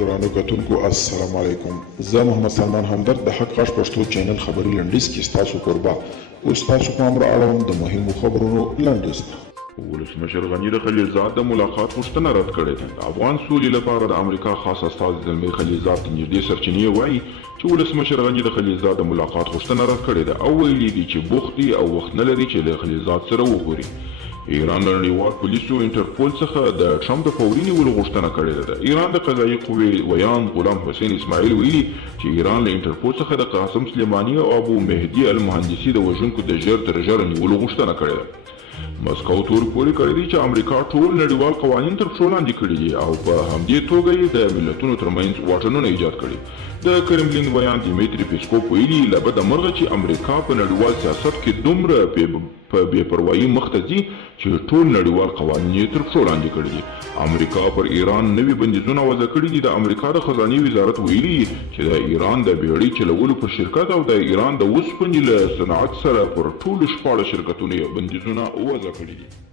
ګرانو کتونکو السلام علیکم. زه محمد سلمان همدرد د حق غږ پښتو چینل خبري لنډیز کې ستاسو کوربه اوس تاسو پام را اړوم د مهمو خبرونو لنډیز ته. ولسمشر غني د خلیلزاد د ملاقات غوښتنه رد کړې ده. د افغان سولې لپاره د امریکا خاص استازی زلمي خلیلزاد ته نږدې سرچینې وایي چې ولسمشر غني د خلیلزاد د ملاقات غوښتنه رد کړې ده او ویلي دي چې بوخت دي او وخت نه لري چې له خلیلزاد سره وګوري. ایران د نړیوال پولیسو انټرپول څخه د ټرمپ د فوري نیولو غوښتنه کړې ده. ایران د قضایي قوې ویان غلام حسین اسماعیل ویلي چې ایران له انټرپول څخه د قاسم سلیماني او ابو مهدي المهندسي د وژونکو د ژر تر ژره نیولو غوښتنه کړې ده. مسکو تور پورې کړی دی چې امریکا ټول نړیوال قوانین تر پښو لاندې کړي دي او په همدې توګه یې د ملتونو ترمنځ واټنونه ایجاد کړي. د کرملین ویان دیمیتری پیسکوف ویلي له بده مرغه چې امریکا په نړیوال سیاست کې دومره په بې پروایي مخته ځي چې ټول نړیوال قوانین یې تر پښو لاندې کړي دي. امریکا پر ایران نوي بندیزونه وضع کړي دي. د امریکا د خزانې وزارت ویلي چې د ایران د بیړۍ چلولو پر شرکت او د ایران د اوسپنې له صنعت سره پر ټولو 14 شرکتونو بندیزونه وضع کړي دي.